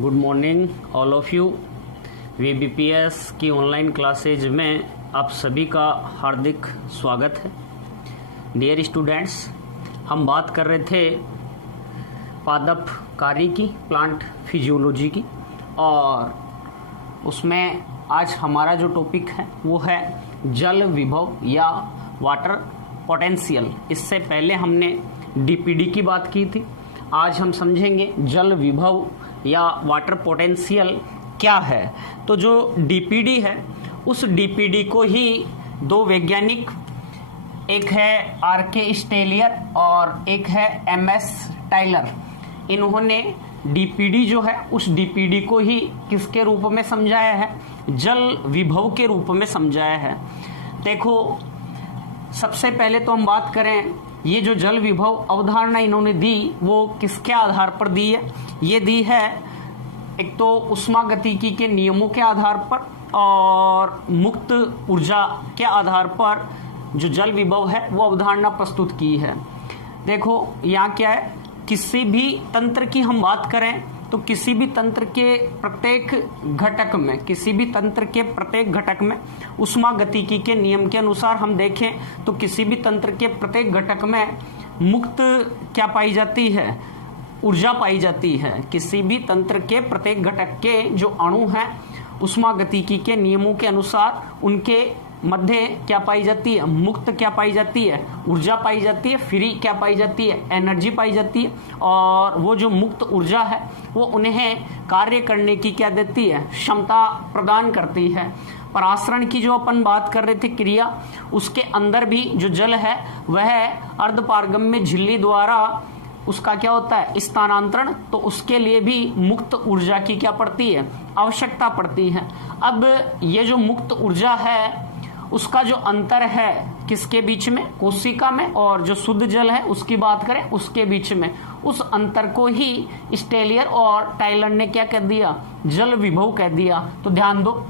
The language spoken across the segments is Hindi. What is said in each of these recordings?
Good morning all of you. VBPS की ऑनलाइन क्लासेज में आप सभी का हार्दिक स्वागत है। डियर स्टूडेंट्स, हम बात कर रहे थे पादप कार्य की, प्लांट फिजियोलॉजी की, और उसमें आज हमारा जो टॉपिक है वो है जल विभव या वाटर पोटेंशियल। इससे पहले हमने DPD की बात की थी। आज हम समझेंगे जल विभव या वाटर पोटेंशियल क्या है। तो जो DPD है उस DPD को ही दो वैज्ञानिक, एक है RK स्टेलियर और एक है MS टाइलर, इन्होंने DPD जो है उस DPD को ही किसके रूप में समझाया है? जल विभव के रूप में समझाया है। देखो, सबसे पहले तो हम बात करें, ये जो जल विभव अवधारणा इन्होंने दी वो किसके आधार पर दी है? ये दी है एक तो उष्मागतिकी के नियमों के आधार पर और मुक्त ऊर्जा के आधार पर जो जल विभव है वो अवधारणा प्रस्तुत की है। देखो यहाँ क्या है, किसी भी तंत्र की हम बात करें तो किसी भी तंत्र के प्रत्येक घटक में उष्मागतिकी के नियम के अनुसार हम देखें तो किसी भी तंत्र के प्रत्येक घटक में मुक्त क्या पाई जाती है? ऊर्जा पाई जाती है। किसी भी तंत्र के प्रत्येक घटक के जो अणु हैं उष्मागतिकी के नियमों के अनुसार उनके मध्य क्या पाई जाती है? मुक्त क्या पाई जाती है? ऊर्जा पाई जाती है। फ्री क्या पाई जाती है? एनर्जी पाई जाती है। और वो जो मुक्त ऊर्जा है वो उन्हें कार्य करने की क्या देती है? क्षमता प्रदान करती है। परासरण की जो अपन बात कर रहे थे क्रिया, उसके अंदर भी जो जल है वह अर्धपारगम्य झिल्ली द्वारा उसका क्या होता है? स्थानांतरण। तो उसके लिए भी मुक्त ऊर्जा की क्या पड़ती है? आवश्यकता पड़ती है। अब ये जो मुक्त ऊर्जा है उसका जो अंतर है किसके बीच में? कोशिका में। और जो शुद्ध जल है उसकी बात करें उसके बीच में, उस अंतर को ही स्टेलियर और टाइलर ने क्या कह दिया? जल विभव कह दिया। तो ध्यान दो,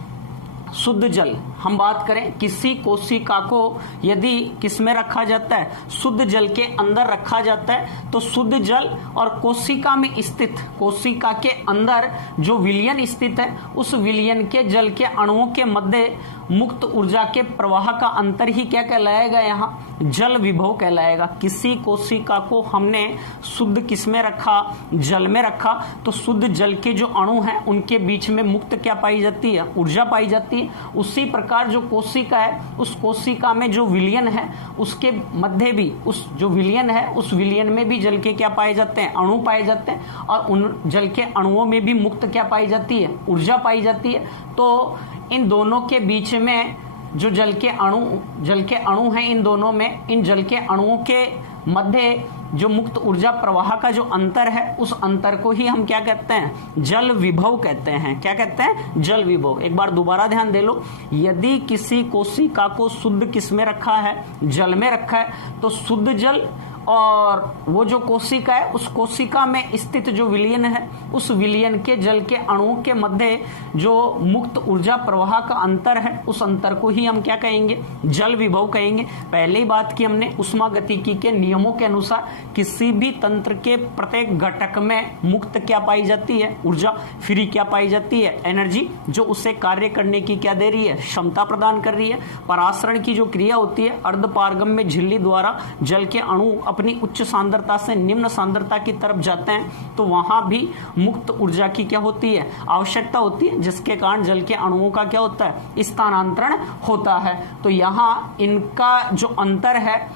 शुद्ध जल हम बात करें, किसी कोशिका को यदि किसमें रखा जाता है? शुद्ध जल के अंदर रखा जाता है। तो शुद्ध जल और कोशिका में स्थित, कोशिका के अंदर जो विलयन स्थित है उस विलयन के जल के अणुओं के मध्य मुक्त ऊर्जा के प्रवाह का अंतर ही क्या कहलाएगा? यहाँ जल विभव कहलाएगा। किसी कोशिका को हमने शुद्ध किसमें रखा? जल में रखा। तो शुद्ध जल के जो अणु हैं उनके बीच में मुक्त क्या पाई जाती है? ऊर्जा पाई जाती है। उसी प्रकार जो कोशिका है उस कोशिका में जो विलयन है उसके मध्य भी उस जो विलयन है उस विलयन में भी जल के क्या पाए जाते हैं? अणु पाए जाते हैं। और उन जल के अणुओं में भी मुक्त क्या पाई जाती है? ऊर्जा पाई जाती है। तो इन दोनों के बीच में जो जल के अणु हैं, इन दोनों में, इन जल के अणुओं के मध्य जो मुक्त ऊर्जा प्रवाह का जो अंतर है उस अंतर को ही हम क्या कहते हैं? जल विभव कहते हैं। क्या कहते हैं? जल विभव। एक बार दोबारा ध्यान दे लो, यदि किसी कोशिका को शुद्ध किस में रखा है? जल में रखा है। तो शुद्ध जल और वो जो कोशिका है उस कोशिका में स्थित जो विलयन है उस विलयन के जल के अणुओं के मध्य जो मुक्त ऊर्जा प्रवाह का अंतर है उस अंतर को ही हम क्या कहेंगे? जल विभव कहेंगे। पहले ही बात की हमने, उष्मागतिकी के नियमों के अनुसार किसी भी तंत्र के प्रत्येक घटक में मुक्त क्या पाई जाती है? ऊर्जा। फ्री क्या पाई जाती है? एनर्जी, जो उसे कार्य करने की क्या दे रही है? क्षमता प्रदान कर रही है। परासरण की जो क्रिया होती है, अर्धपारगम्य झिल्ली द्वारा जल के अणु अपनी उच्च सांद्रता से निम्न सांद्रता की तरफ जाते हैं तो वहां भी मुक्त ऊर्जा की क्या होती है? आवश्यकता होती है, जिसके कारण जल के अणुओं का क्या होता है? स्थानांतरण होता है। तो यहां इनका जो अंतर है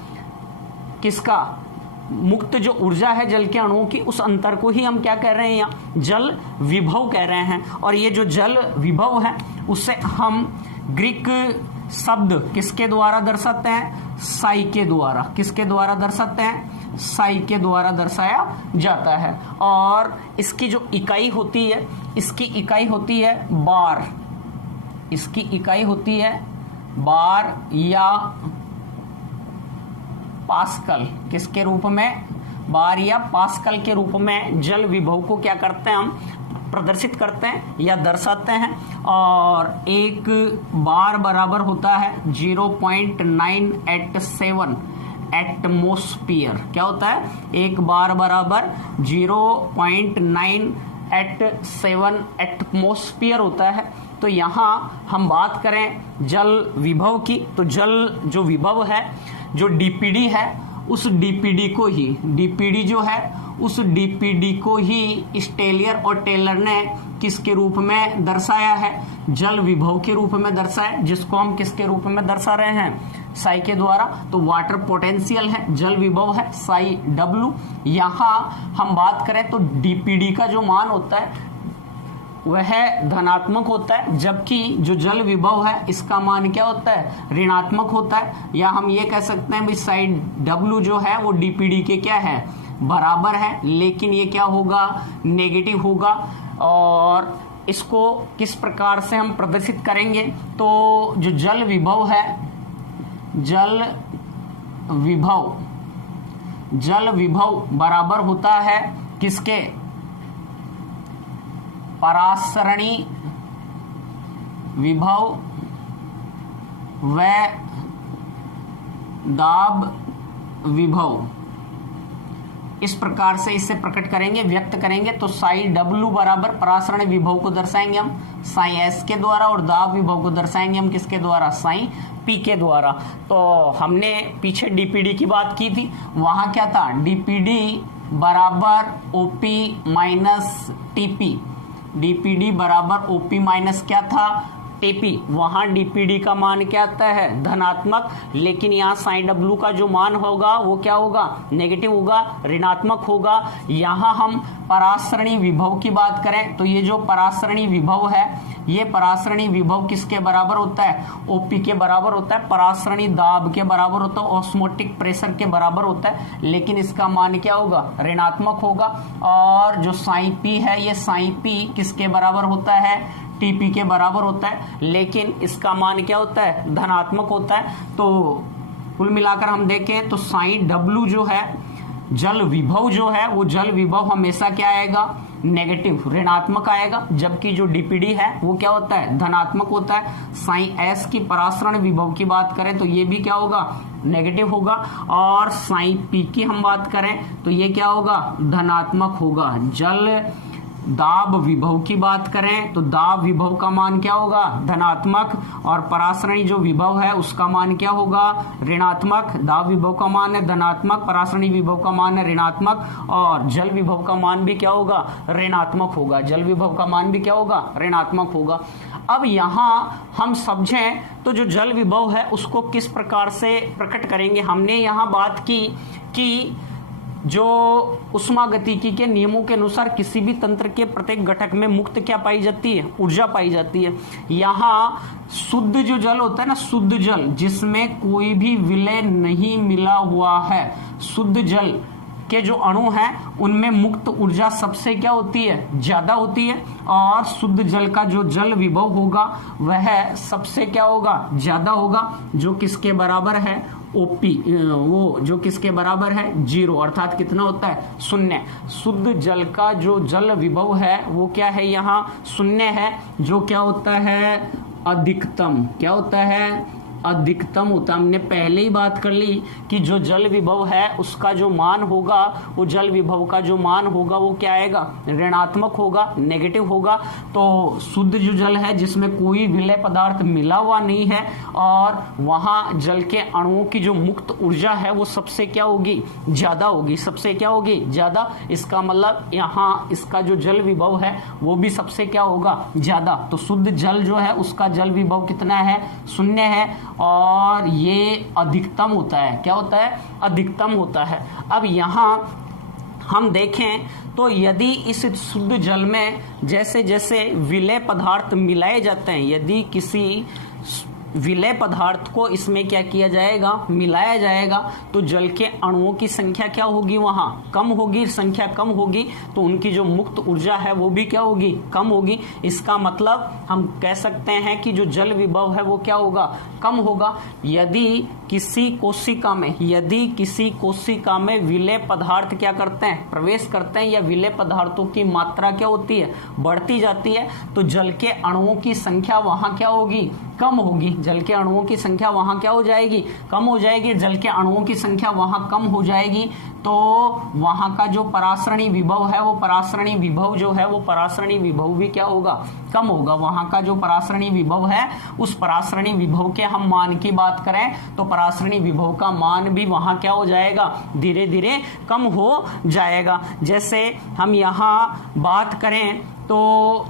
किसका? मुक्त जो ऊर्जा है जल के अणुओं की, उस अंतर को ही हम क्या कह रहे हैं? यहाँ जल विभव कह रहे हैं। और ये जो जल विभव है उसे हम ग्रीक शब्द किसके द्वारा दर्शाते हैं? साई के द्वारा। किसके द्वारा दर्शाते हैं? साई के द्वारा दर्शाया जाता है। और इसकी जो इकाई होती है, इसकी इकाई होती है बार। इसकी इकाई होती है बार या पास्कल। किसके रूप में? बार या पास्कल के रूप में जल विभव को क्या करते हैं? हम प्रदर्शित करते हैं या दर्शाते हैं। और एक बार बराबर होता है 0.987 एटमोस्फियर। क्या होता है? एक बार बराबर 0.9 7 एटमॉस्फेयर होता है। तो यहाँ हम बात करें जल विभव की, तो जल जो विभव है, जो डीपीडी है, उस डीपीडी को ही, डीपीडी जो है उस डीपीडी को ही स्टेलियर और टेलर ने किसके रूप में दर्शाया है? जल विभव के रूप में दर्शाया, जिसको हम किसके रूप में दर्शा रहे हैं? साई के द्वारा। तो वाटर पोटेंशियल है, जल विभव है साई W। यहाँ हम बात करें तो डीपीडी का जो मान होता है वह धनात्मक होता है, जबकि जो जल विभव है इसका मान क्या होता है? ऋणात्मक होता है। या हम ये कह सकते हैं भाई साइड W जो है वो डीपीडी के क्या है? बराबर है, लेकिन ये क्या होगा? नेगेटिव होगा। और इसको किस प्रकार से हम प्रदर्शित करेंगे? तो जो जल विभव है, जल विभव बराबर होता है किसके? परासरणी विभव व दाब विभव। इस प्रकार से इसे प्रकट करेंगे, व्यक्त करेंगे। तो साई W बराबर परासरण विभव को दर्शाएंगे हम साई S के द्वारा, और दाब विभव को दर्शाएंगे हम किसके द्वारा? साई P के द्वारा। तो हमने पीछे डीपीडी की बात की थी, वहां क्या था? डीपीडी बराबर OP माइनस TP, डीपीडी बराबर OP माइनस क्या था? TP। वहां डीपीडी का मान क्या आता है? धनात्मक, लेकिन यहाँ साइन W का जो मान होगा वो क्या होगा? नेगेटिव होगा, ऋणात्मक होगा। यहाँ हम परासरणी विभव की बात करें तो ये जो परासरणी विभव है, ये परासरणी विभव किसके बराबर होता है? OP के बराबर होता है। परासरणी दाब के बराबर होता है, ऑस्मोटिक प्रेशर के बराबर होता है, लेकिन इसका मान क्या होगा? ऋणात्मक होगा। और जो साई P है, ये साई P किसके बराबर होता है? TP के बराबर होता है, लेकिन इसका मान क्या होता है? धनात्मक होता है। तो कुल मिलाकर हम देखें तो साइन W जो है, जल विभव जो है, वो जल विभव हमेशा क्या आएगा? नेगेटिव, ऋणात्मक आएगा, जबकि जो डीपीडी है वो क्या होता है? धनात्मक होता है। साइन S की परासरण विभव की बात करें तो ये भी क्या होगा? नेगेटिव होगा। और साइन P की हम बात करें तो ये क्या होगा? धनात्मक होगा। जल दाब विभव की बात करें तो दाब विभव का मान क्या होगा? धनात्मक। और परासरणी जो विभव है उसका मान क्या होगा? ऋणात्मक। दाब विभव का मान है धनात्मक, परासरणी विभव का मान है ऋणात्मक, और जल विभव का मान भी क्या होगा? ऋणात्मक होगा। जल विभव का मान भी क्या होगा? ऋणात्मक होगा। अब यहाँ हम समझें तो जो जल विभव है उसको किस प्रकार से प्रकट करेंगे। हमने यहाँ बात की कि जो उष्मागतिकी के नियमों के अनुसार किसी भी तंत्र के प्रत्येक घटक में मुक्त क्या पाई जाती है? ऊर्जा पाई जाती है। यहाँ शुद्ध जो जल होता है ना, शुद्ध जल जिसमें कोई भी विलय नहीं मिला हुआ है, शुद्ध जल के जो अणु हैं उनमें मुक्त ऊर्जा सबसे क्या होती है? ज्यादा होती है। और शुद्ध जल का जो जल विभव होगा वह सबसे क्या होगा? ज्यादा होगा, जो किसके बराबर है? OP, वो जो किसके बराबर है? 0, अर्थात कितना होता है? 0। शुद्ध जल का जो जल विभव है वो क्या है? यहाँ 0 है, जो क्या होता है? अधिकतम। क्या होता है? अधिकतम होता है। हमने पहले ही बात कर ली कि जो जल विभव है उसका जो मान होगा, वो जल विभव का जो मान होगा वो क्या आएगा? ऋणात्मक होगा, नेगेटिव होगा। तो शुद्ध जो जल है जिसमें कोई विलय पदार्थ मिला हुआ नहीं है, और वहां जल के अणुओं की जो मुक्त ऊर्जा है वो सबसे क्या होगी? ज्यादा होगी। सबसे क्या होगी? ज्यादा। इसका मतलब यहाँ इसका जो जल विभव है वो भी सबसे क्या होगा? ज्यादा। तो शुद्ध जल जो है उसका जल विभव कितना है? 0 है, और ये अधिकतम होता है। क्या होता है? अधिकतम होता है। अब यहाँ हम देखें तो यदि इस शुद्ध जल में जैसे जैसे विलय पदार्थ मिलाए जाते हैं, यदि किसी विलय पदार्थ को इसमें क्या किया जाएगा? मिलाया जाएगा, तो जल के अणुओं की संख्या क्या होगी? वहां कम होगी, संख्या कम होगी, तो उनकी जो मुक्त ऊर्जा है वो भी क्या होगी? कम होगी। इसका मतलब हम कह सकते हैं कि जो जल विभव है वो क्या होगा? कम होगा। यदि किसी कोशिका में विलय पदार्थ क्या करते हैं? प्रवेश करते हैं, या विलय पदार्थों की मात्रा क्या होती है? बढ़ती जाती है, तो जल के अणुओं की संख्या वहां क्या होगी? कम होगी। जल के अणुओं की संख्या वहां क्या हो जाएगी? कम हो जाएगी। जल के अणुओं की संख्या वहां कम हो जाएगी, तो वहां का जो परासरणी विभव है वो परासरणी विभव जो है वो परासरणी विभव भी क्या होगा, कम होगा। वहां का जो परासरणी विभव है उस परासरणी विभव के हम मान की बात करें तो परासरणी विभव का मान भी वहां क्या हो जाएगा, धीरे धीरे कम हो जाएगा। जैसे हम यहाँ बात करें तो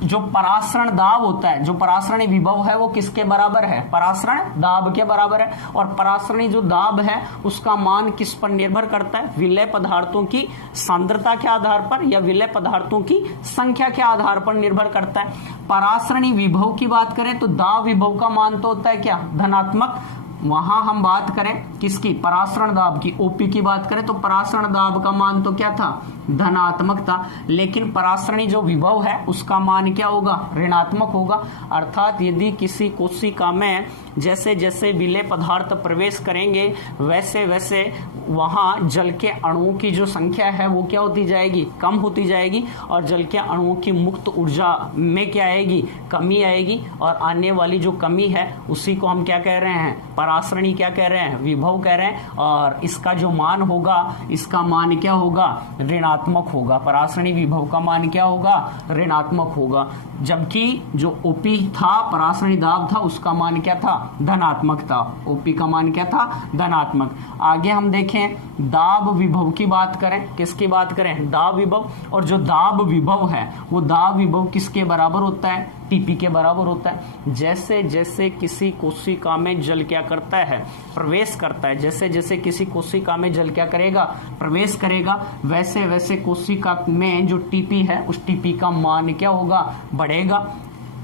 जो परासरण दाब होता है, जो परासरणी विभव है वो किसके बराबर है, परासरण दाब के बराबर है। और परासरणी जो दाब है उसका मान किस पर निर्भर करता है, विलय पदार्थों की सांद्रता के आधार पर या विलय पदार्थों की संख्या के आधार पर निर्भर करता है। परासरणी विभव की बात करें तो दाब विभव का मान तो होता है क्या, धनात्मक। वहां हम बात करें किसकी, परासरण दाब की, ओपी की बात करें तो परासरण दाब का मान तो क्या था, धनात्मक था। लेकिन परासरणी जो विभव है उसका मान क्या होगा, ऋणात्मक होगा। अर्थात यदि किसी कोशिका में जैसे जैसे विलय पदार्थ प्रवेश करेंगे वैसे वैसे वहां जल के अणुओं की जो संख्या है वो क्या होती जाएगी, कम होती जाएगी। और जल के अणुओं की मुक्त ऊर्जा में क्या आएगी, कमी आएगी। और आने वाली जो कमी है उसी को हम क्या कह रहे हैं, परासरणी क्या कह रहे हैं, विभव कह रहे हैं। और इसका जो मान होगा, इसका मान क्या होगा, ऋणात्मक होगा। परासरणी विभव का मान क्या होगा, ऋणात्मक होगा। जबकि जो ओपी था, परासरणी दाब था, उसका मान क्या था, धनात्मक था। ओपी का मान क्या था, धनात्मक। आगे हम देखें दाब विभव की बात करें, किसकी बात करें, दाब विभव। और जो दाब विभव है वो दाब विभव किसके बराबर होता है, टीपी के बराबर होता है। जैसे जैसे किसी कोशिका में जल क्या करता है, प्रवेश करता है, जैसे जैसे किसी कोशिका में जल क्या करेगा, प्रवेश करेगा, वैसे वैसे कोशिका में जो टीपी है उस टीपी का मान क्या होगा, बढ़ेगा।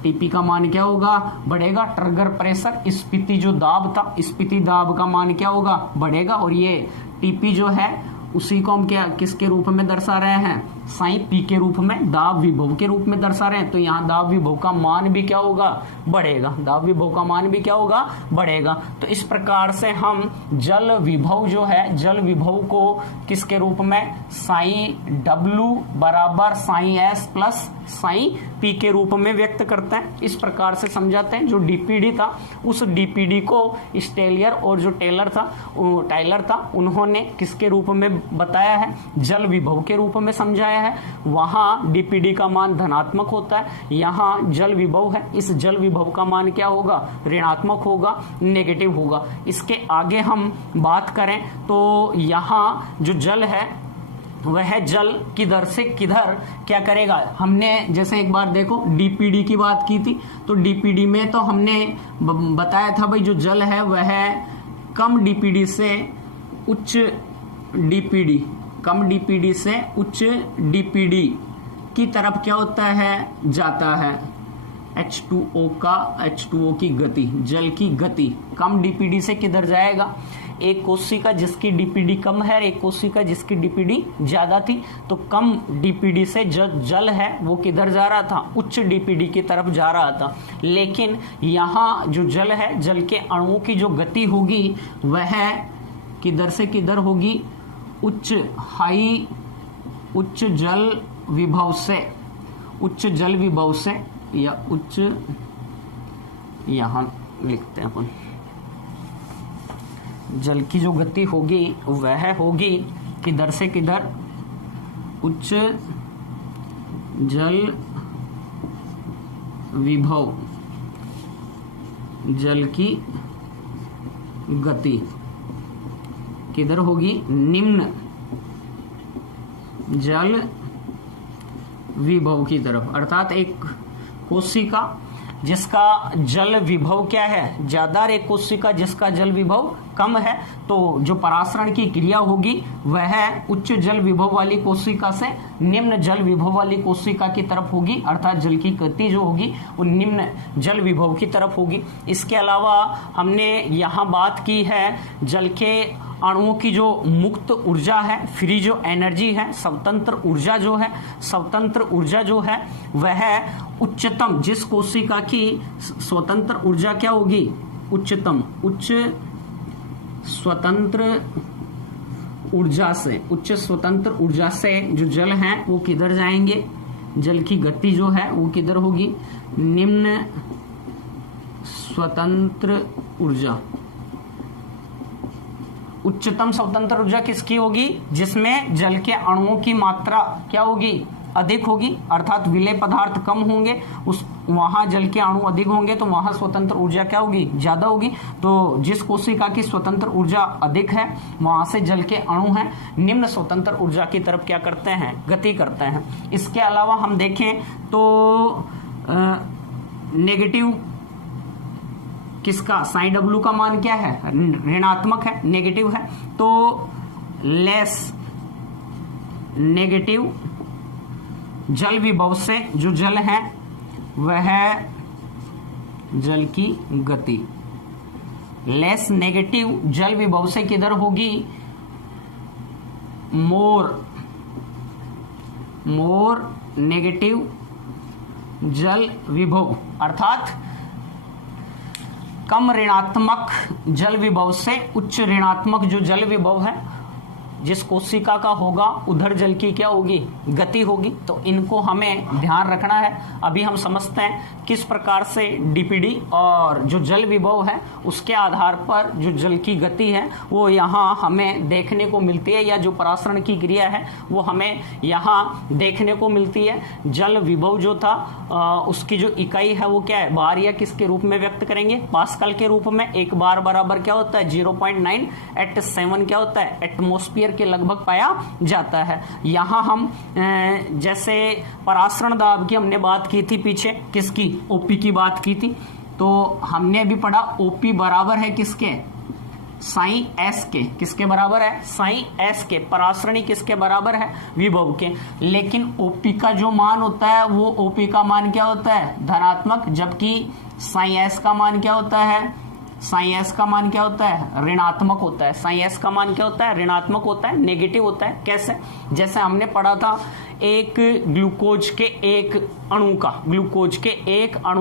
टीपी का मान क्या होगा, बढ़ेगा। ट्रिगर प्रेशर, स्फीति जो दाब था, स्फीति दाब का मान क्या होगा, बढ़ेगा। और ये टीपी जो है उसी को हम क्या किसके रूप में दर्शा रहे हैं, साइन पी के रूप में, दाब विभव के रूप में दर्शा रहे हैं। तो यहाँ दाब विभव का मान भी क्या होगा, बढ़ेगा। दाब विभव का मान भी क्या होगा, बढ़ेगा। तो इस प्रकार से हम जल विभव जो है, जल विभव को किसके रूप में, साइन डब्ल्यू बराबर sine S plus sine P के रूप में व्यक्त करते हैं। इस प्रकार से समझाते हैं। जो डीपीडी था उस डीपीडी को स्टेलियर और जो टायलर था उन्होंने किसके रूप में बताया है, जल विभव के रूप में समझाया है। वहां डीपीडी का मान धनात्मक होता है, यहाँ जल विभव है, इस जल विभव का मान क्या होगा, ऋणात्मक होगा, नेगेटिव होगा। इसके आगे हम बात करें तो यहाँ जो जल है वह जल किधर से किधर क्या करेगा। हमने जैसे एक बार देखो डीपीडी की बात की थी, तो डीपीडी में तो हमने बताया था भाई जो जल है वह कम डीपीडी से उच्च डीपीडी, कम डीपीडी से उच्च डीपीडी की तरफ क्या होता है, जाता है। H2O की गति, जल की गति कम डीपीडी से किधर जाएगा। एक कोशिका जिसकी डीपीडी कम है, एक कोशिका जिसकी डीपीडी ज्यादा थी, तो कम डीपीडी से जल है वो किधर जा रहा था, उच्च डीपीडी की तरफ जा रहा था। लेकिन यहाँ जो जल है, जल के अणुओं की जो गति होगी वह किधर से किधर होगी, उच्च जल विभव से, उच्च जल विभव से, या उच्च, यहां लिखते हैं अपन, जल की जो गति होगी वह होगी किधर से किधर, उच्च जल विभव, जल की गति किधर होगी, निम्न जल विभव की तरफ। अर्थात एक कोशिका जिसका जल विभव क्या है, ज्यादा, एक कोशिका जिसका जल विभव कम है, तो जो परासरण की क्रिया होगी वह उच्च जल विभव वाली कोशिका से निम्न जल विभव वाली कोशिका की तरफ होगी। अर्थात जल की गति जो होगी वो निम्न जल विभव की तरफ होगी। इसके अलावा हमने यहाँ बात की है जल के अणुओं की जो मुक्त ऊर्जा है, फ्री जो एनर्जी है, स्वतंत्र ऊर्जा जो है, स्वतंत्र ऊर्जा जो है वह उच्चतम, जिस कोशिका की स्वतंत्र ऊर्जा क्या होगी, उच्चतम, उच्च स्वतंत्र ऊर्जा से, उच्च स्वतंत्र ऊर्जा से जो जल है वो किधर जाएंगे, जल की गति जो है वो किधर होगी, निम्न स्वतंत्र ऊर्जा उच्चतम स्वतंत्र ऊर्जा किसकी होगी? जिसमें जल के अणुओं की मात्रा क्या होगी? अधिक होगी, अर्थात विलेय पदार्थ कम होंगे, उस वहां जल के अणु अधिक होंगे तो वहां स्वतंत्र ऊर्जा क्या होगी? ज्यादा होगी। तो जिस कोशिका की स्वतंत्र ऊर्जा अधिक है वहां से जल के अणु हैं निम्न स्वतंत्र ऊर्जा की तरफ क्या करते हैं? गति करते हैं। इसके अलावा हम देखें तो नेगेटिव किसका? साइन डब्ल्यू का मान क्या है? ऋणात्मक है, नेगेटिव है। तो लेस नेगेटिव जल विभव से जो जल है वह जल की गति लेस नेगेटिव जल विभव से किधर होगी? मोर नेगेटिव जल विभव, अर्थात कम ऋणात्मक जल विभव से उच्च ऋणात्मक जो जल विभव है जिस कोशिका का होगा उधर जल की क्या होगी? गति होगी। तो इनको हमें ध्यान रखना है। अभी हम समझते हैं किस प्रकार से डीपीडी और जो जल विभव है उसके आधार पर जो जल की गति है वो यहाँ हमें देखने को मिलती है, या जो परासरण की क्रिया है वो हमें यहाँ देखने को मिलती है। जल विभव जो था उसकी जो इकाई है वो क्या है? बार, या किसके रूप में व्यक्त करेंगे? पास्कल के रूप में। एक बार बराबर क्या होता है? 0.987 क्या होता है? एटमॉस्फेयर के लगभग पाया जाता है। यहां हम जैसे परासरण दाब की हमने बात की थी पीछे, किसकी? ओपी की बात की थी। तो हमने अभी पढ़ा ओपी बराबर है किसके? साई एस के। किसके बराबर है? साई एस के। परासरणी किसके बराबर है? विभव के। लेकिन ओपी का जो मान होता है वो ओपी का मान क्या होता है? धनात्मक, जबकि साई एस का मान क्या होता है? साई एस का मान क्या होता है? ऋणात्मक होता है। साई एस का मान क्या होता है? ऋणात्मक होता है, नेगेटिव होता है। कैसे? जैसे हमने पढ़ा था एक ग्लूकोज के एक अणु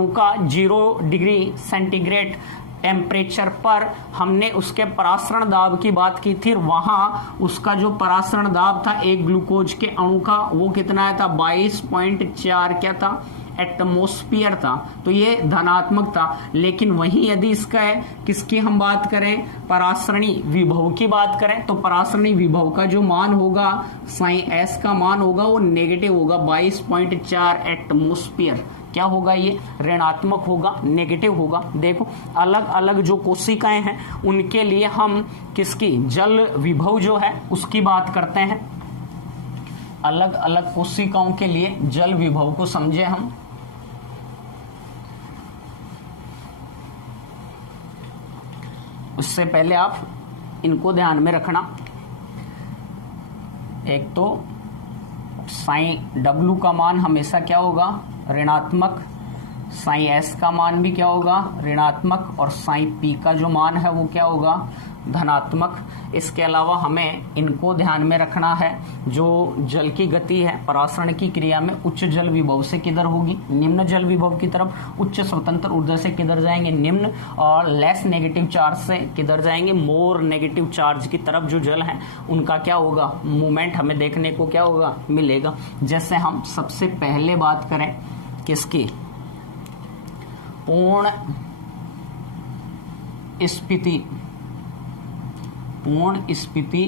का 0 डिग्री सेंटीग्रेड टेम्परेचर पर हमने उसके परासरण दाब की बात की थी। वहां उसका जो परासरण दाब था एक ग्लूकोज के अणु का वो कितना आया था? 22.4 क्या था? एटमॉस्फेयर था। तो ये धनात्मक था। लेकिन वहीं यदि इसका है किसकी हम बात करें? परासरणी विभव की बात करें तो परासरणी विभव का जो मान होगा साइन एस का मान होगा वो नेगेटिव होगा। 22.4 एटमॉस्फेयर क्या होगा? ये ऋणात्मक होगा, नेगेटिव होगा। देखो अलग अलग जो कोशिकाएं हैं उनके लिए हम किसकी? जल विभव जो है उसकी बात करते हैं। अलग अलग कोशिकाओं के लिए जल विभव को समझे हम। उससे पहले आप इनको ध्यान में रखना। एक तो साइन डब्ल्यू का मान हमेशा क्या होगा? ऋणात्मक। साइन एस का मान भी क्या होगा? ऋणात्मक। और साइन पी का जो मान है वो क्या होगा? धनात्मक। इसके अलावा हमें इनको ध्यान में रखना है, जो जल की गति है परासरण की क्रिया में उच्च जल विभव से किधर होगी? निम्न जल विभव की तरफ। उच्च स्वतंत्र ऊर्जा से किधर जाएंगे? निम्न। और लेस नेगेटिव चार्ज से किधर जाएंगे? मोर नेगेटिव चार्ज की तरफ जो जल है उनका क्या होगा? मूवमेंट हमें देखने को क्या होगा? मिलेगा। जैसे हम सबसे पहले बात करें किसकी? पूर्ण स्फीति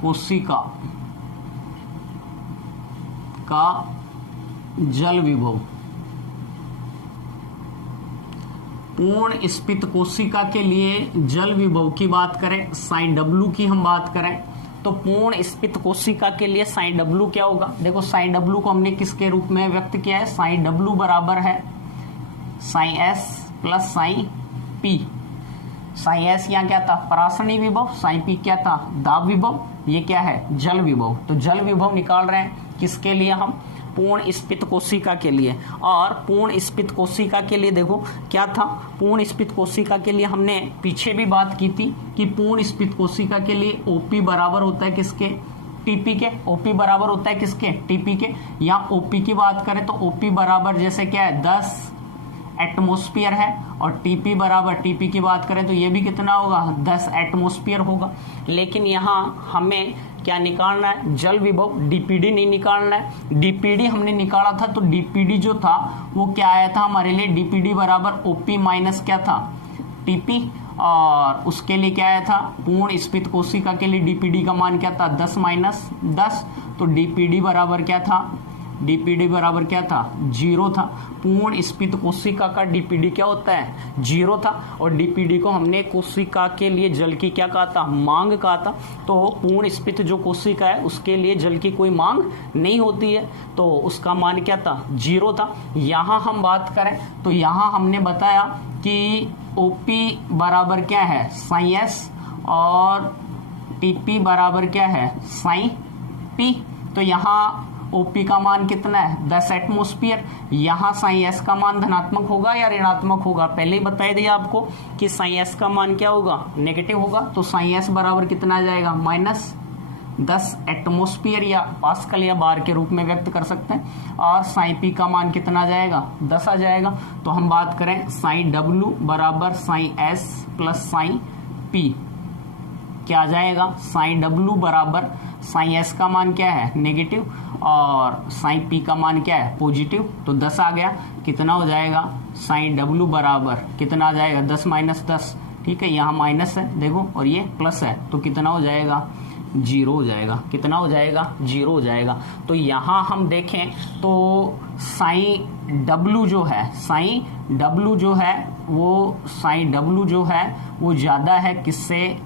कोशिका का जल विभव। पूर्ण स्फीत कोशिका के लिए जल विभव की बात करें, साइन डब्ल्यू की हम बात करें तो पूर्ण स्फीत कोशिका के लिए साइन डब्ल्यू क्या होगा? देखो साइन डब्ल्यू को हमने किसके रूप में व्यक्त किया है? साइन डब्ल्यू बराबर है sine S plus sine P. Sine S यहाँ क्या था? परासरणी विभव। साइन पी क्या था? दाब विभव। ये क्या है? जल विभव। तो जल विभव निकाल रहे हैं किसके लिए हम? पूर्ण स्फीत कोशिका के लिए। और पूर्ण स्फीत कोशिका के लिए देखो क्या था? पूर्ण स्फीत कोशिका के लिए हमने पीछे भी बात की थी कि पूर्ण स्फीत कोशिका के लिए ओपी बराबर होता है किसके? टीपी के। ओपी बराबर होता है किसके? टीपी के। यहाँ ओपी की बात करें तो ओपी बराबर जैसे क्या है? 10 एटमॉस्फेयर है। और टीपी बराबर, टीपी की बात करें तो ये भी कितना होगा? 10 एटमॉस्फेयर होगा। लेकिन यहाँ हमें क्या निकालना है? जल विभव। डीपीडी नहीं निकालना है। डीपीडी हमने निकाला था तो डीपीडी जो था वो क्या आया था हमारे लिए? डीपीडी बराबर ओपी माइनस क्या था? टीपी। और उसके लिए क्या आया था, पूर्ण स्फीत कोशिका के लिए डीपीडी का मान क्या था, 10 माइनस 10, तो डीपीडी बराबर क्या था, डीपीडी बराबर क्या था, 0 था। पूर्ण स्फीत कोशिका का डीपीडी क्या होता है, 0 था। और डीपीडी को हमने कोशिका के लिए जल की क्या कहा था, मांग कहा था। तो पूर्ण स्फीत जो कोशिका है उसके लिए जल की कोई मांग नहीं होती है, तो उसका मान क्या था, 0 था। यहाँ हम बात करें तो यहाँ हमने बताया कि ओपी बराबर क्या है, साई एस, और टीपी बराबर क्या है, साई पी। तो यहाँ ओपी का मान कितना है, 10 एटमोस्फियर। यहाँ साई एस का मान धनात्मक होगा या ऋणात्मक होगा, पहले ही बताई दिया आपको कि साई एस का मान क्या होगा, नेगेटिव होगा। तो साई एस बराबर कितना आ जाएगा, माइनस 10 एटमोस्फियर, या पास्कल या बार के रूप में व्यक्त कर सकते हैं। और साई पी का मान कितना आ जाएगा, 10 आ जाएगा। तो हम बात करें साई डब्ल्यू बराबर Sai S plus psi P, क्या आ जाएगा, साई डब्ल्यू बराबर साई एस का मान क्या है, नेगेटिव, और साई पी का मान क्या है, पॉजिटिव। तो 10 आ गया, कितना हो जाएगा, साई डब्ल्यू बराबर कितना आ जाएगा, 10 माइनस 10, ठीक है, यहाँ माइनस है देखो और ये प्लस है, तो कितना हो जाएगा, 0 हो जाएगा। कितना हो जाएगा, 0 हो जाएगा। तो यहाँ हम देखें तो साई डब्ल्यू जो है, साई डब्ल्यू जो है वो, साई डब्ल्यू जो है वो ज़्यादा है किससे,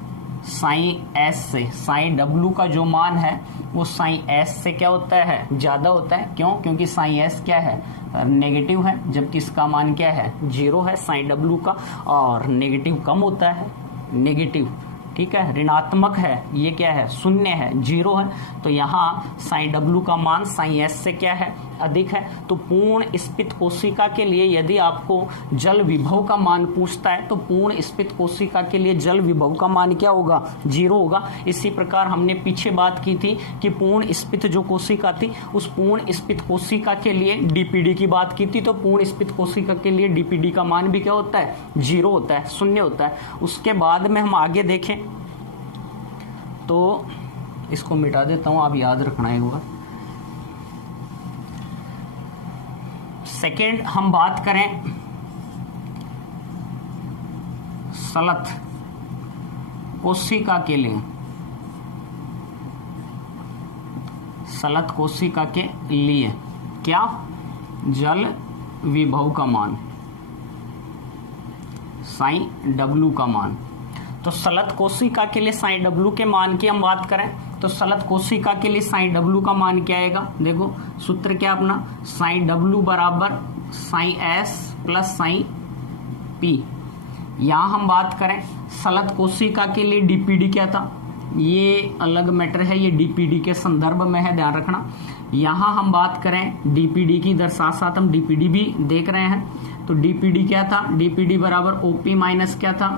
साई एस से। साई डब्ल्यू का जो मान है वो साई एस से क्या होता है, ज़्यादा होता है। क्यों, क्योंकि साई एस क्या है, नेगेटिव है, जबकि इसका मान क्या है, 0 है साई डब्ल्यू का। और नेगेटिव कम होता है, नेगेटिव, ठीक है, ऋणात्मक है, ये क्या है, 0 है, 0 है। तो यहाँ साई डब्ल्यू का मान साई एस से क्या है, अधिक है। तो पूर्ण स्फीत कोशिका के लिए यदि आपको जल विभव का मान पूछता है तो पूर्ण स्फीत कोशिका के लिए जल विभव का मान क्या होगा, 0 होगा। इसी प्रकार हमने पीछे बात की थी कि पूर्ण स्फीत जो कोशिका थी उस पूर्ण स्फीत कोशिका के लिए डीपीडी की बात की थी। तो पूर्ण स्फीत कोशिका के लिए डीपीडी का मान भी क्या होता है, 0 होता है, 0 होता है। उसके बाद में हम आगे देखें तो इसको मिटा देता हूं, आप याद रखना एक बार। सेकेंड हम बात करें सलथ कोशिका के लिए, सलथ कोशिका के लिए क्या, जल विभव का मान, साई डब्ल्यू का मान। तो सलथ कोशिका के लिए साई डब्ल्यू के मान की हम बात करें तो सलथ कोशिका के लिए साई डब्ल्यू का मान क्या आएगा, देखो सूत्र क्या अपना, साई डब्ल्यू बराबर Sai S plus psi P. यहाँ हम बात करें सलथ कोशिका के लिए डीपीडी क्या था, ये अलग मैटर है, ये डीपीडी के संदर्भ में है, ध्यान रखना। यहाँ हम बात करें डीपीडी की, इधर साथ साथ हम डीपीडी भी देख रहे हैं। तो डीपीडी क्या था, डीपीडी बराबर ओपी माइनस क्या था,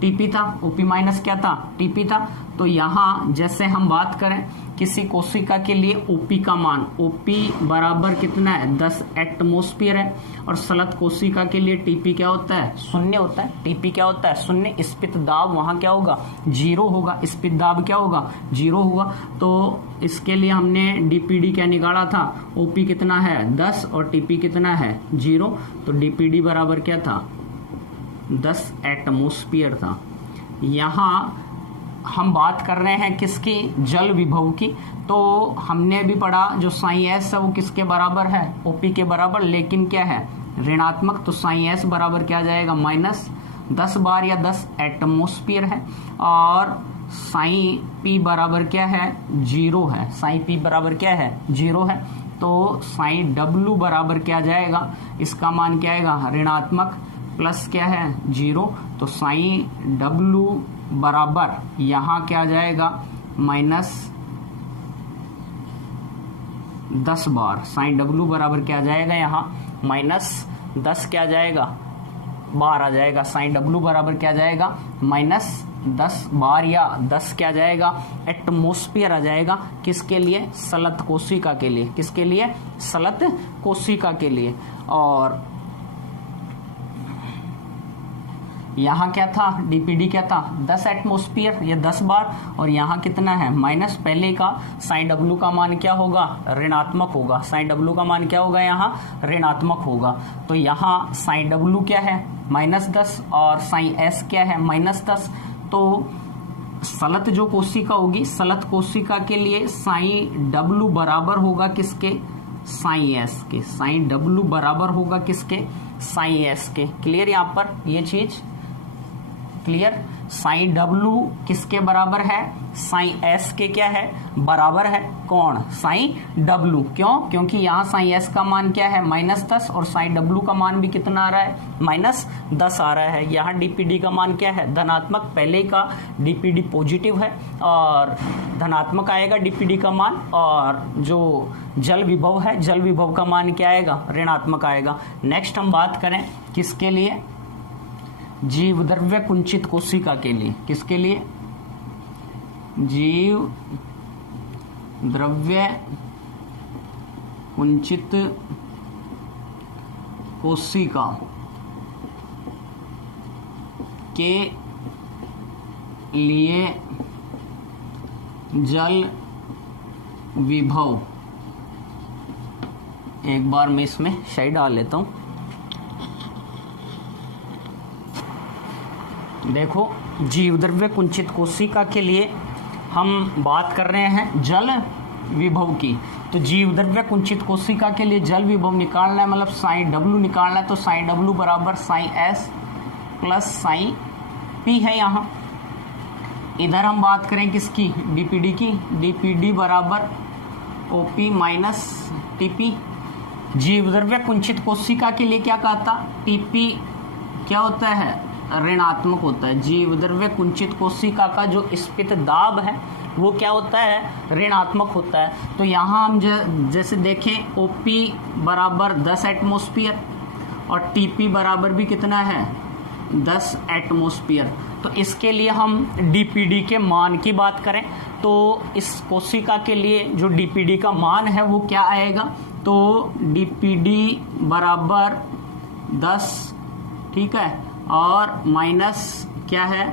टीपी था। ओपी माइनस क्या था, टीपी था। तो यहाँ जैसे हम बात करें किसी कोशिका के लिए ओपी का मान, ओपी बराबर कितना है, 10 एटमोस्फियर है। और सलथ कोशिका के लिए टीपी क्या होता है, 0 होता है। टीपी क्या होता है, 0। स्फीत दाब वहां क्या होगा, 0 होगा। स्फीत दाब क्या होगा, 0 होगा। तो इसके लिए हमने डीपीडी क्या निकाला था, ओपी कितना है 10 और टीपी कितना है 0। तो डीपीडी बराबर क्या था, 10 एटमोस्फियर था। यहाँ हम बात कर रहे हैं किसकी, जल विभव की। तो हमने भी पढ़ा जो साई एस है वो किसके बराबर है, ओपी के बराबर, लेकिन क्या है, ऋणात्मक। तो साई एस बराबर क्या जाएगा, माइनस 10 बार या 10 एटमोस्फियर है। और साई पी बराबर क्या है, 0 है। साई पी बराबर क्या है, 0 है। तो साई डब्ल्यू बराबर क्या जाएगा, इसका मान क्या आएगा, ऋणात्मक, प्लस क्या है 0। तो साई डब्ल्यू बराबर यहाँ क्या जाएगा, माइनस 10 बार। साई डब्ल्यू बराबर क्या जाएगा, यहाँ माइनस 10 क्या जाएगा, बार आ जाएगा। साई डब्ल्यू बराबर क्या जाएगा, माइनस 10 बार या 10 क्या जाएगा, एटमोस्फियर आ जाएगा। किसके लिए, सलथ कोशिका के लिए। किसके लिए, सलथ कोशिका के लिए। और यहाँ क्या था, डीपीडी क्या था 10 एटमॉस्फेयर या 10 बार, और यहाँ कितना है माइनस, पहले का साइन डब्ल्यू का मान क्या होगा, ऋणात्मक होगा। साइन डब्ल्यू का मान क्या होगा, यहाँ ऋणात्मक होगा। तो यहाँ साइन डब्ल्यू क्या है -10 और साइन एस क्या है -10। तो सलत जो कोशिका होगी, सलत कोशिका के लिए साइन डब्ल्यू बराबर होगा किसके, साइन एस के। साइन डब्ल्यू बराबर होगा किसके, साइन एस के। क्लियर यहाँ पर ये चीज क्लियर। साइन डब्ल्यू किसके बराबर है, साइन एस के क्या है, बराबर है। कौन, साइन डब्ल्यू। क्यों, क्योंकि यहाँ साइन एस का मान क्या है -10 और साइन डब्ल्यू का मान भी कितना आ रहा है, -10 आ रहा है। यहाँ डीपीडी का मान क्या है, धनात्मक, पहले का डीपीडी पॉजिटिव है और धनात्मक आएगा डीपीडी का मान, और जो जल विभव है, जल विभव का मान क्या आएगा, ऋणात्मक आएगा। नेक्स्ट हम बात करें किसके लिए, जीव द्रव्य कुंचित कोशिका के लिए। किसके लिए, जीव द्रव्य कुंचित कोशिका के लिए जल विभव, एक बार मैं इसमें शायद डाल लेता हूं। देखो, जीव द्रव्य कुंचित कोशिका के लिए हम बात कर रहे हैं जल विभव की। तो जीव द्रव्य कुंचित कोशिका के लिए जल विभव निकालना है, मतलब साइन डब्ल्यू निकालना है। तो साइन डब्ल्यू बराबर sine S plus sine P है। यहाँ इधर हम बात करें किसकी, डीपीडी की। डीपीडी बराबर ओपी माइनस टीपी। जीव द्रव्य कुंचित कोशिका के लिए क्या कहा था, टीपी क्या होता है, ऋणात्मक होता है। जीव द्रव्य कुंचित कोशिका का जो स्फीत दाब है वो क्या होता है, ऋणात्मक होता है। तो यहाँ हम जैसे देखें, ओपी बराबर 10 एटमॉस्फेयर और टीपी बराबर भी कितना है, 10 एटमॉस्फेयर। तो इसके लिए हम डीपीडी के मान की बात करें तो इस कोशिका के लिए जो डीपीडी का मान है वो क्या आएगा, तो डीपीडी बराबर 10, ठीक है, और माइनस क्या है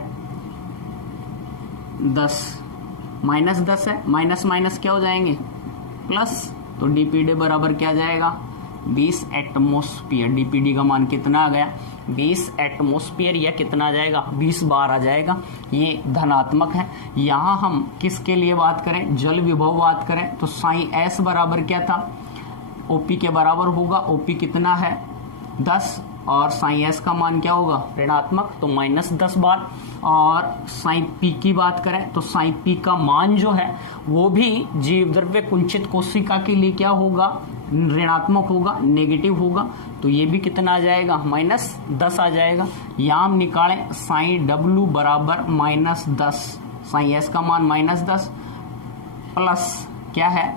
10, -10 है, माइनस माइनस क्या हो जाएंगे, प्लस। तो डीपीडी बराबर क्या आ जाएगा, 20 एटमॉस्फेयर। डीपीडी का मान कितना आ गया, 20 एटमॉस्फेयर, या कितना आ जाएगा, 20 बार आ जाएगा। ये धनात्मक है। यहाँ हम किसके लिए बात करें, जल विभव बात करें तो साइन एस बराबर क्या था, ओपी के बराबर होगा। ओपी कितना है 10 और साइन एस का मान क्या होगा, ऋणात्मक, तो -10 बार। और साइन पी की बात करें तो साइन पी का मान जो है वो भी जीव द्रव्य कुंचित कोशिका के लिए क्या होगा, ऋणात्मक होगा, नेगेटिव होगा। तो ये भी कितना आ जाएगा, -10 आ जाएगा। यहाँ हम निकालें साइन डब्ल्यू बराबर -10, साइन एस का मान -10 प्लस क्या है,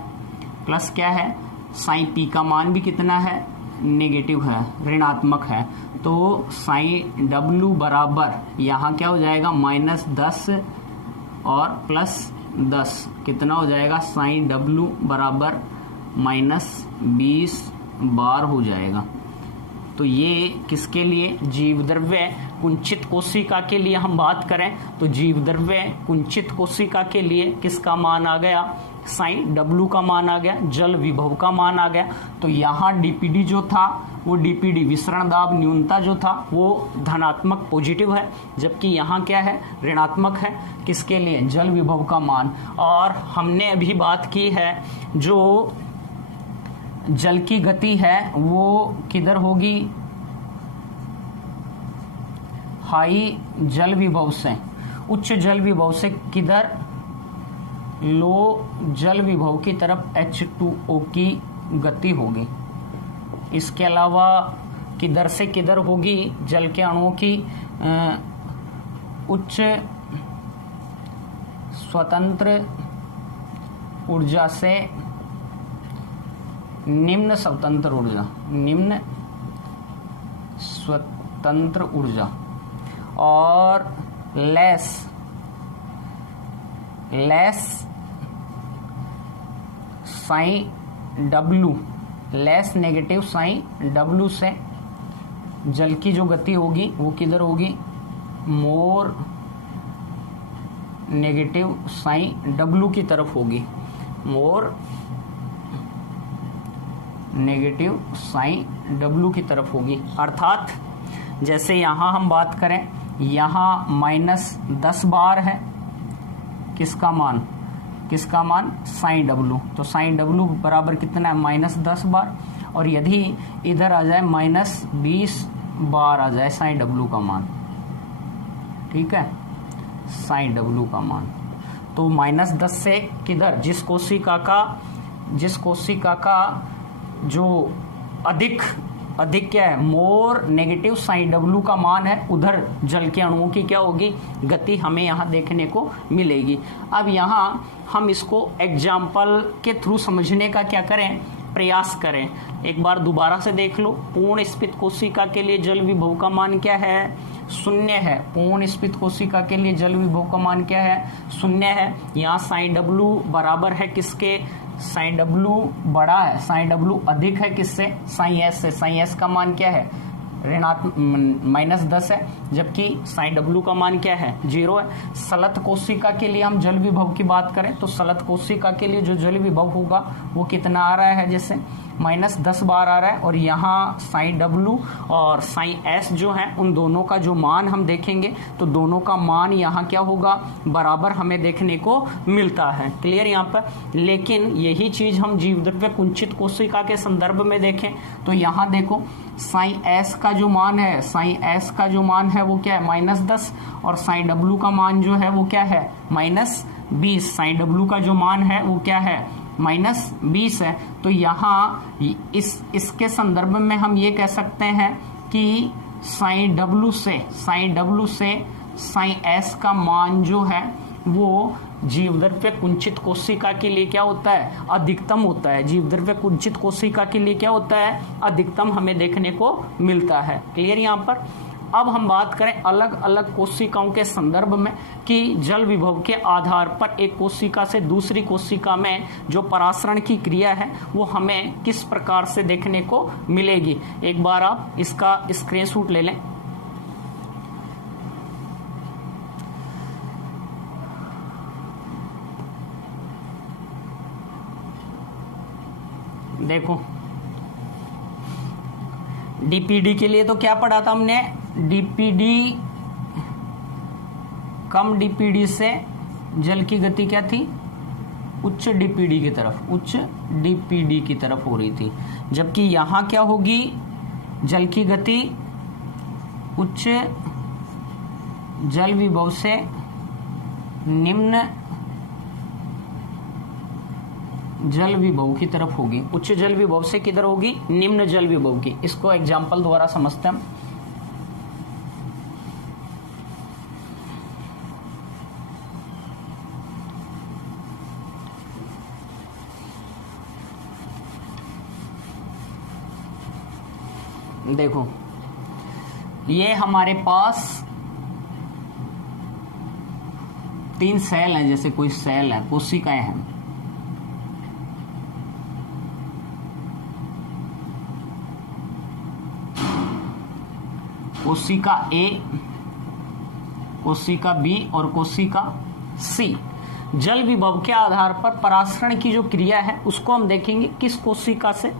प्लस क्या है, साइन पी का मान भी कितना है, नेगेटिव है, ऋणात्मक है। तो साइन डब्ल्यू बराबर यहाँ क्या हो जाएगा, -10 और +10 कितना हो जाएगा, साइन डब्ल्यू बराबर -20 बार हो जाएगा। तो ये किसके लिए, जीव द्रव्य कुंचित कोशिका के लिए हम बात करें तो जीव द्रव्य कुंचित कोशिका के लिए किसका मान आ गया, साइन डब्ल्यू का मान आ गया, जल विभव का मान आ गया। तो यहाँ डीपीडी जो था वो डीपीडी विसरण दाब न्यूनता जो था वो धनात्मक पॉजिटिव है, जबकि यहाँ क्या है, ऋणात्मक है। किसके लिए, जल विभव का मान। और हमने अभी बात की है जो जल की गति है वो किधर होगी, हाई जल विभव से, उच्च जल विभव से किधर, लो जल विभव की तरफ H2O की गति होगी। इसके अलावा किधर से किधर होगी, जल के अणुओं की उच्च स्वतंत्र ऊर्जा से निम्न स्वतंत्र ऊर्जा, निम्न स्वतंत्र ऊर्जा, और less sine W, less negative sine W से जल की जो गति होगी वो किधर होगी, मोर नेगेटिव साइन डब्लू की तरफ होगी, मोर नेगेटिव साइन डब्लू की तरफ होगी। अर्थात जैसे यहां हम बात करें, यहां -10 बार है, किसका मान साइन डब्लू, तो साइन डब्लू बराबर कितना है -10 बार, और यदि इधर आ जाए -20 बार आ जाए साइन डब्लू का मान, ठीक है, साइन डब्लू का मान, तो -10 से किधर, जिस कोशिका का जो अधिक क्या है, मोर नेगेटिव साइन डब्लू का मान है, उधर जल के अणुओं की क्या होगी, गति हमें यहाँ देखने को मिलेगी। अब यहाँ हम इसको एग्जाम्पल के थ्रू समझने का क्या करें, प्रयास करें। एक बार दोबारा से देख लो, पूर्ण स्फीत कोशिका के लिए जल विभव का मान क्या है, 0 है। पूर्ण स्फीत कोशिका के लिए जल विभव का मान क्या है, 0 है। यहाँ साइन डब्लू बराबर है किसके, साइन डब्लू बड़ा है, साइन डब्लू अधिक है किससे, साइन एस से। साइन एस का मान क्या है, ऋणात्मक -10 है, जबकि साइन डब्लू का मान क्या है, 0 है। सलत कोशिका के लिए हम जल विभव की बात करें तो सलत कोशिका के लिए जो जल विभव होगा वो कितना आ रहा है, जैसे -10 बार आ रहा है, और यहाँ साइन डब्लू और साइन एस जो है उन दोनों का जो मान हम देखेंगे तो दोनों का मान यहाँ क्या होगा, बराबर हमें देखने को मिलता है। क्लियर यहाँ पर। लेकिन यही चीज हम जीवद्रव्य कुंचित कोशिका के संदर्भ में देखें तो यहाँ देखो साइन एस का जो मान है, साइन एस का जो मान है वो क्या है, -10, और साइन डब्लू का मान जो है वो क्या है, -20। साइन डब्लू का जो मान है वो क्या है, -20 है। तो यहाँ इसके संदर्भ में हम ये कह सकते हैं कि साइन डब्लू से साइन एस का मान जो है वो जीवद्रव्य कुंचित कोशिका के लिए क्या होता है, अधिकतम होता है। जीवद्रव्य कुंचित कोशिका के लिए क्या होता है, अधिकतम हमें देखने को मिलता है। क्लियर यहाँ पर। अब हम बात करें अलग अलग कोशिकाओं के संदर्भ में कि जल विभव के आधार पर एक कोशिका से दूसरी कोशिका में जो परासरण की क्रिया है वो हमें किस प्रकार से देखने को मिलेगी। एक बार आप इसका स्क्रीनशॉट ले लें। देखो डीपीडी के लिए तो क्या पढ़ा था हमने, डीपीडी, कम डीपीडी से जल की गति क्या थी, उच्च डीपीडी की तरफ, उच्च डीपीडी की तरफ हो रही थी। जबकि यहां क्या होगी, जल की गति उच्च जल विभव से निम्न जल विभव की तरफ होगी। उच्च जल विभव से किधर होगी, निम्न जल विभव की। इसको एग्जाम्पल द्वारा समझते हैं हम। देखो ये हमारे पास 3 सेल हैं, जैसे कोई सेल है, कोशिकाएं हैं। कोशिका ए, कोशिका बी और कोशिका सी। जल विभव के आधार पर परासरण की जो क्रिया है उसको हम देखेंगे किस कोशिका से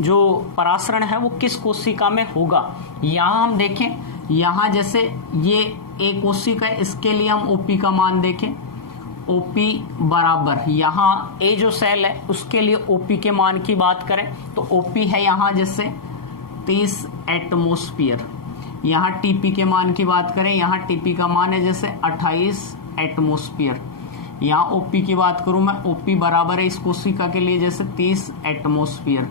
जो परासरण है वो किस कोशिका में होगा। यहां हम देखें, यहां जैसे ये ए कोशिका है, इसके लिए हम ओपी का मान देखें। ओपी बराबर, यहाँ ए जो सेल है उसके लिए ओपी के मान की बात करें तो ओपी है यहाँ जैसे 30 एटमोस्फियर। यहाँ टीपी के मान की बात करें, यहाँ टीपी का मान है जैसे 28 एटमोस्फियर। यहाँ ओपी की बात करूं मैं, ओपी बराबर है इस कोशिका के लिए जैसे 30 एटमोस्फियर।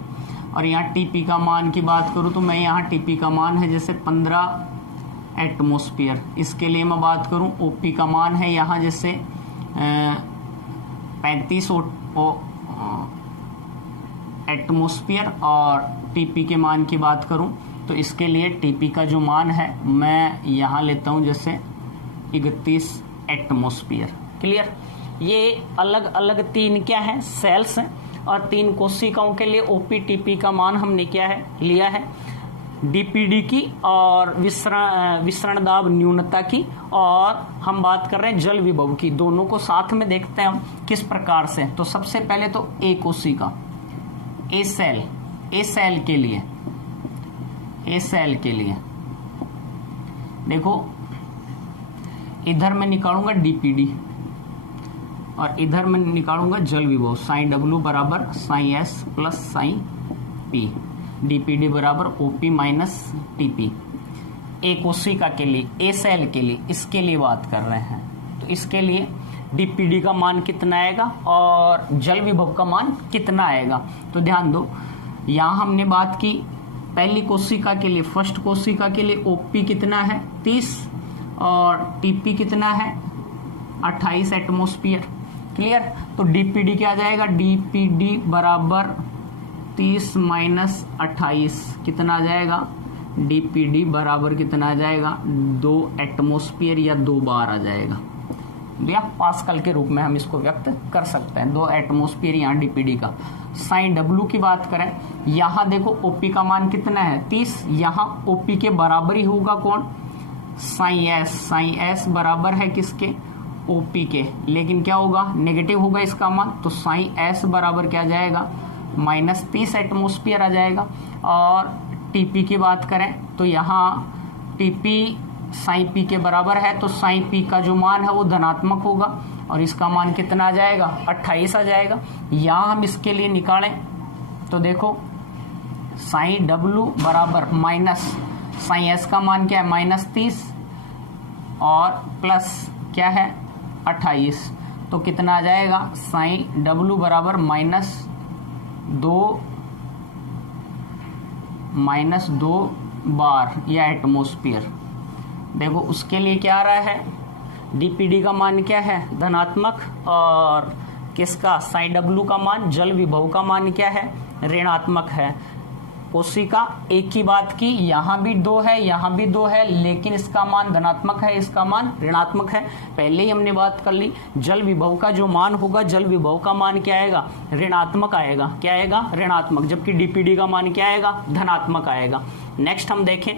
और यहाँ टीपी का मान की बात करूं तो मैं यहाँ टीपी का मान है जैसे 15 एटमोस्फियर। इसके लिए मैं बात करूं, ओपी का मान है यहाँ जैसे 35 एटमोस्फियर, और टीपी के मान की बात करूं तो इसके लिए टीपी का जो मान है मैं यहाँ लेता हूं जैसे 31 एटमोस्फियर। क्लियर। ये अलग अलग 3 क्या है, सेल्स हैं, और 3 कोशिकाओं के लिए ओपी टीपी का मान हमने क्या है लिया है। डीपीडी की और विसरण दाब न्यूनता की, और हम बात कर रहे हैं जल विभव की। दोनों को साथ में देखते हैं हम किस प्रकार से। तो सबसे पहले तो ए कोशिका, ए सेल के लिए देखो, इधर मैं निकालूंगा डीपीडी और इधर मैं निकालूंगा जल विभव। साइन डब्ल्यू बराबर sine S plus sine P, DPD बराबर ओपी माइनस टीपी। ए कोशिका के लिए, ए सेल के लिए, इसके लिए बात कर रहे हैं। तो इसके लिए डीपीडी का मान कितना आएगा और जल विभव का मान कितना आएगा। तो ध्यान दो, यहां हमने बात की पहली कोशिका के लिए, फर्स्ट कोशिका के लिए ओपी कितना है 30 और टीपी कितना है 28 एटमॉस्फेयर। क्लियर। तो डीपीडी क्या आ जाएगा, डीपीडी बराबर 30 माइनस 28 कितना आ जाएगा, डीपीडी बराबर कितना आ जाएगा 2 एटमॉस्फेयर या 2 बार आ जाएगा, या पास्कल के रूप में हम इसको व्यक्त कर सकते हैं। 2 एटमॉस्फेयर यहाँ डीपीडी का। साइन डब्ल्यू की बात करें, यहाँ देखो ओपी का मान कितना है 30, यहाँ ओपी के बराबर ही होगा कौन, साइन एस बराबर है किसके, ओपी के, लेकिन क्या होगा नेगेटिव होगा इसका मान। तो साइन एस बराबर क्या आ जाएगा माइनस 30 एटमॉस्फेयर आ जाएगा। और टीपी की बात करें तो यहाँ टीपी साइन पी के बराबर है, तो साइन पी का जो मान है वो धनात्मक होगा और इसका मान कितना आ जाएगा 28 आ जाएगा। यहाँ हम इसके लिए निकालें तो देखो साइन डब्ल्यू बराबर माइनस साइन एस का मान क्या है -30 और प्लस क्या है 28, तो कितना आ जाएगा साइन डब्ल्यू बराबर -2 बार या एटमॉस्फेयर। देखो उसके लिए क्या आ रहा है, डीपीडी का मान क्या है धनात्मक और किसका साइन डब्ल्यू का मान, जल विभव का मान क्या है ऋणात्मक है। कोशिका एक ही बात की, यहाँ भी 2 है यहाँ भी 2 है, लेकिन इसका मान धनात्मक है इसका मान ऋणात्मक है। पहले ही हमने बात कर ली, जल विभव का जो मान होगा जल विभव का मान क्या आएगा ऋणात्मक आएगा, क्या आएगा ऋणात्मक, जबकि डीपीडी का मान क्या आएगा धनात्मक आएगा। नेक्स्ट हम देखें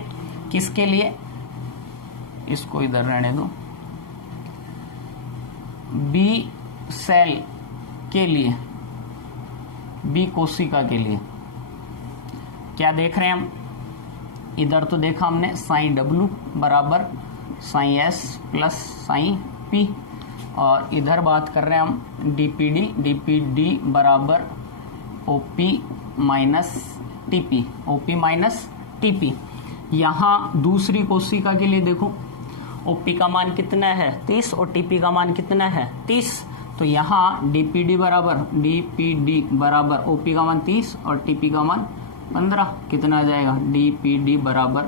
किसके लिए, इसको इधर रहने दो, बी सेल के लिए, बी कोशिका के लिए क्या देख रहे हैं हम, इधर तो देखा हमने साइन डब्ल्यू बराबर sine S plus sine P, और इधर बात कर रहे हैं हम डीपीडी बराबर ओपी माइनस टीपी। यहाँ दूसरी कोशिका के लिए देखो ओपी का मान कितना है 30 और टीपी का मान कितना है 30, तो यहाँ डीपीडी बराबर ओपी का मान 30 और टीपी का मान 15, कितना आ जाएगा डीपीडी बराबर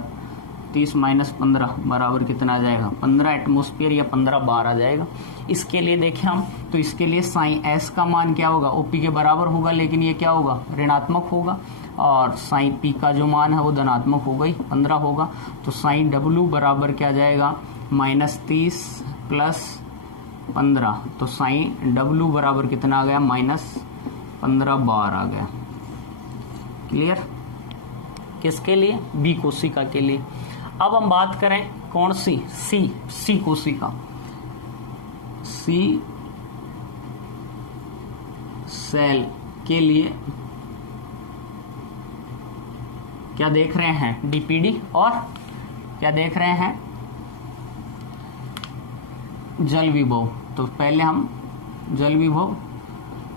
30 माइनस 15 बराबर कितना आ जाएगा 15 एटमॉस्फेयर या 15 बार आ जाएगा। इसके लिए देखें हम तो इसके लिए साइन एस का मान क्या होगा, ओपी के बराबर होगा, लेकिन ये क्या होगा ऋणात्मक होगा, और साइन पी का जो मान है वो धनात्मक होगा ही 15 होगा। तो साइन डब्ल्यू बराबर क्या आ जाएगा -30 प्लस 15, तो साइन डब्ल्यू बराबर कितना आ गया -15 बार आ गया। क्लियर। किसके लिए, बी कोशिका के लिए। अब हम बात करें कौन सी, सी कोशिका, सी सेल के लिए क्या देख रहे हैं डीपीडी और क्या देख रहे हैं जल विभव। तो पहले हम जल विभव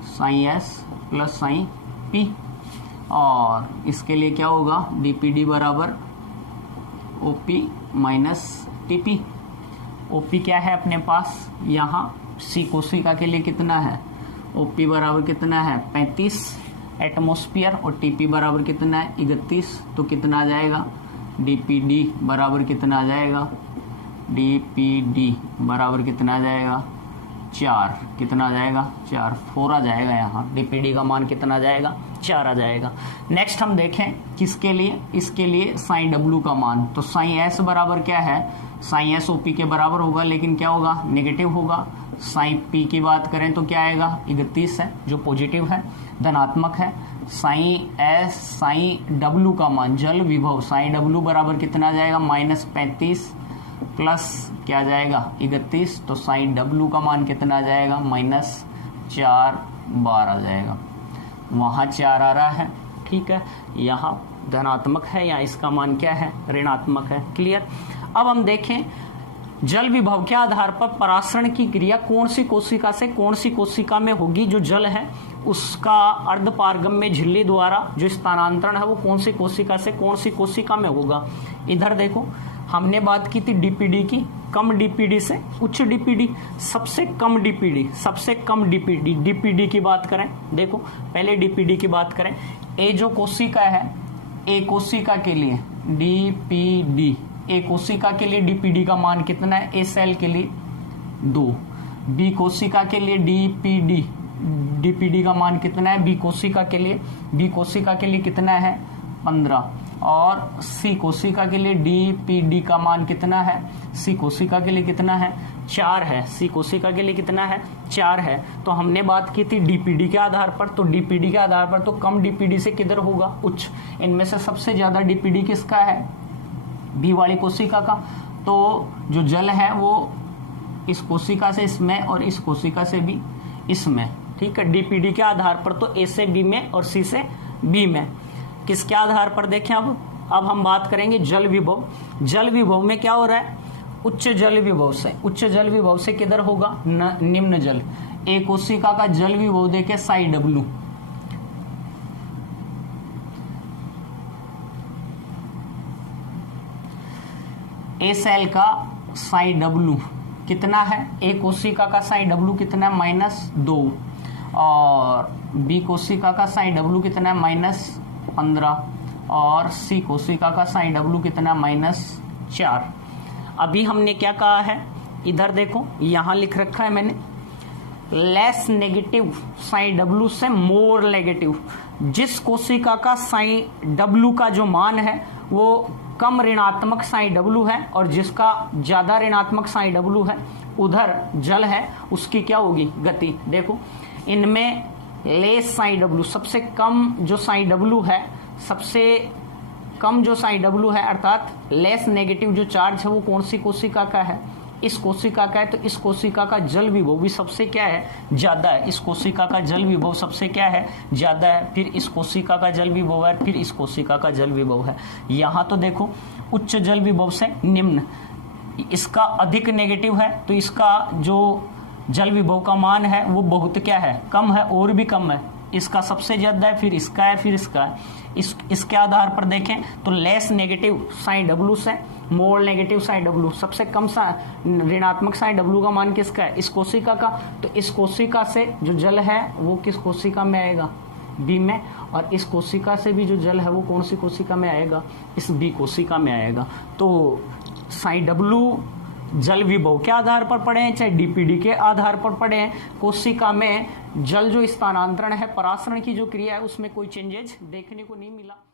sine S plus sine P, और इसके लिए क्या होगा डीपीडी बराबर ओपी माइनस टीपी। ओपी क्या है अपने पास, यहाँ सी कोशिका के लिए कितना है, ओपी बराबर कितना है 35 एटमॉस्फेयर और टीपी बराबर कितना है 31, तो कितना आ जाएगा डीपीडी बराबर कितना आ जाएगा, डीपीडी बराबर कितना आ जाएगा 4, कितना आ जाएगा 4 आ जाएगा। यहाँ डीपीडी का मान कितना आ जाएगा 4 आ जाएगा। नेक्स्ट हम देखें किसके लिए, इसके लिए साइन डब्ल्यू का मान, तो साइन एस बराबर क्या है, साइन एस ओपी के बराबर होगा, लेकिन क्या होगा नेगेटिव होगा। साइन पी की बात करें तो क्या आएगा 31 है जो पॉजिटिव है धनात्मक है। साइन एस साइन डब्लू का मान, जल विभव साइन डब्लू बराबर कितना आ जाएगा, -35 प्लस क्या आ जाएगा 31, तो साइन डब्लू का मान कितना आ जाएगा, -4 बार आ जाएगा। वहां 4 आ रहा है, ठीक है, यहाँ धनात्मक है, या इसका मान क्या है, ऋणात्मक है। क्लियर। अब हम देखें जल विभव के आधार पर परासरण की क्रिया कौन सी कोशिका से कौन सी कोशिका में होगी। जो जल है उसका अर्धपारगम्य झिल्ली द्वारा जो स्थानांतरण है वो कौन सी कोशिका से कौन सी कोशिका में होगा। इधर देखो हमने बात की थी डीपीडी की, कम डीपीडी से उच्च डीपीडी, सबसे कम डीपीडी डीपीडी की बात करें। देखो पहले डीपीडी की बात करें। ए जो कोशिका है, ए कोशिका के लिए डीपीडी, ए कोशिका के लिए डीपीडी का मान कितना है, ए सेल के लिए 2, बी कोशिका के लिए डीपीडी का मान कितना है, बी कोशिका के लिए कितना है 15, और सी कोशिका के लिए डीपीडी का मान कितना है, सी कोशिका के लिए कितना है 4 है, सी कोशिका के लिए कितना है 4 है। तो हमने बात की थी डीपीडी के आधार पर, तो डीपीडी के आधार पर तो कम डीपीडी से किधर होगा, उच्च। इनमें से सबसे ज्यादा डीपीडी किसका है, बी वाली कोशिका का। तो जो जल है वो इस कोशिका से इसमें और इस कोशिका से भी इसमें, ठीक है। डीपीडी के आधार पर तो ए से बी में और सी से बी में। किसके आधार पर देखें अब हम बात करेंगे जल विभव। जल विभव में क्या हो रहा है, उच्च जल विभव से किधर होगा, निम्न जल। ए कोशिका का जल विभव देखे साई डब्लू, ए सेल का साई डब्लू कितना है, ए कोशिका का साई डब्लू कितना है -2, और बी कोशिका का साई डब्लू कितना है -15, और सी कोशिका का साई डब्लू कितना -4। अभी हमने क्या कहा है, इधर देखो यहां लिख रखा है मैंने, लेस नेगेटिव साई डब्लू से मोर नेगेटिव। जिस कोशिका का साई डब्लू का जो मान है वो कम ऋणात्मक साई डब्लू है और जिसका ज्यादा ऋणात्मक साई डब्लू है, उधर जल है उसकी क्या होगी गति। देखो इनमें लेस साई डब्लू, सबसे कम जो साई डब्लू है, सबसे कम जो साई डब्लू है अर्थात लेस नेगेटिव जो चार्ज है वो कौन सी कोशिका का है, इस कोशिका का है। तो इस कोशिका का जल विभव भी सबसे क्या है, ज्यादा है। इस कोशिका का जल विभव सबसे क्या है, ज्यादा है। फिर इस कोशिका का जल विभव है, फिर इस कोशिका का जल विभव है। यहां तो देखो उच्च जल विभव से निम्न, इसका अधिक नेगेटिव है तो इसका जो जल विभव का मान है वो बहुत क्या है, कम है, और भी कम है। इसका सबसे ज्यादा है, फिर इसका है, फिर इसका है। इसके आधार पर देखें तो लेस नेगेटिव साइन डब्लू से मोर नेगेटिव साइन डब्लू, सबसे कम ऋणात्मक साइन डब्लू का मान किसका है, इस कोशिका का। तो इस कोशिका से जो जल है वो किस कोशिका में आएगा, बी में, और इस कोशिका से भी जो जल है वो कौन सी कोशिका में आएगा, इस बी कोशिका में आएगा। तो साइन डब्लू जल विभव के आधार पर पढ़े चाहे डीपीडी के आधार पर पढ़े, कोशिका में जल जो स्थानांतरण है, परासरण की जो क्रिया है, उसमें कोई चेंजेस देखने को नहीं मिला।